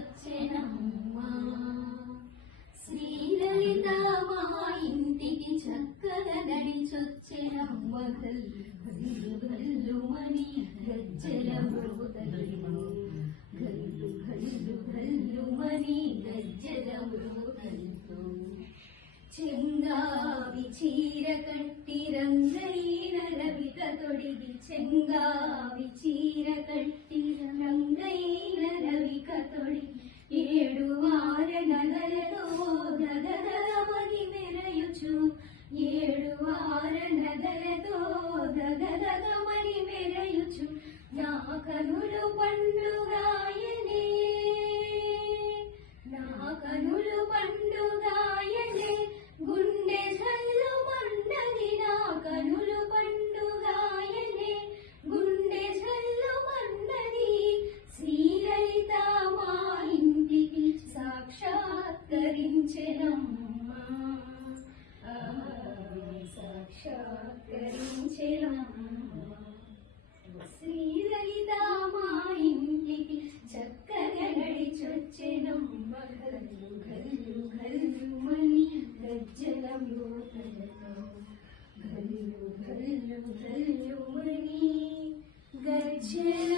వచ్చెనమ్మా. శ్రీలలిత మా ఇంటికి చక్కగా నడిచొచ్చెనమ్మ. గల్లు గల్లుమని గజ్జల మృతలు, గల్లు గల్లు గల్లుమని గజ్జల మృతలు. చెంగావి చీర కట్టి రంగైన రవిక తొడిగి, చెంగావి చీర కట్టి రంగైన రవిక తొడిగి, ఏడు వార నగలతో దగదగమని మెరయుచు, ఏడు వార నగలతో దగదగమని మెరయుచు, నా కనులు పండుగాయనే, నా కనులు పండుగాయనే, గుండె జల్లు మన్నది, నా కనులు పండుగాయనే, గుండె జల్లు మన్నది. శ్రీలలిత మా ఇంటికి సాక్షాత్కరించెనమ్మా, సాక్షాత్కరించెనమ్మా. శ్రీలలిత మా ఇంటికి చక్కగా నడిచొచ్చెనమ్మ. గల్లు గల్లు గల్లుమని గజ్జల మృతలతో, గల్లు గల్లు గల్లుమని గజ్జల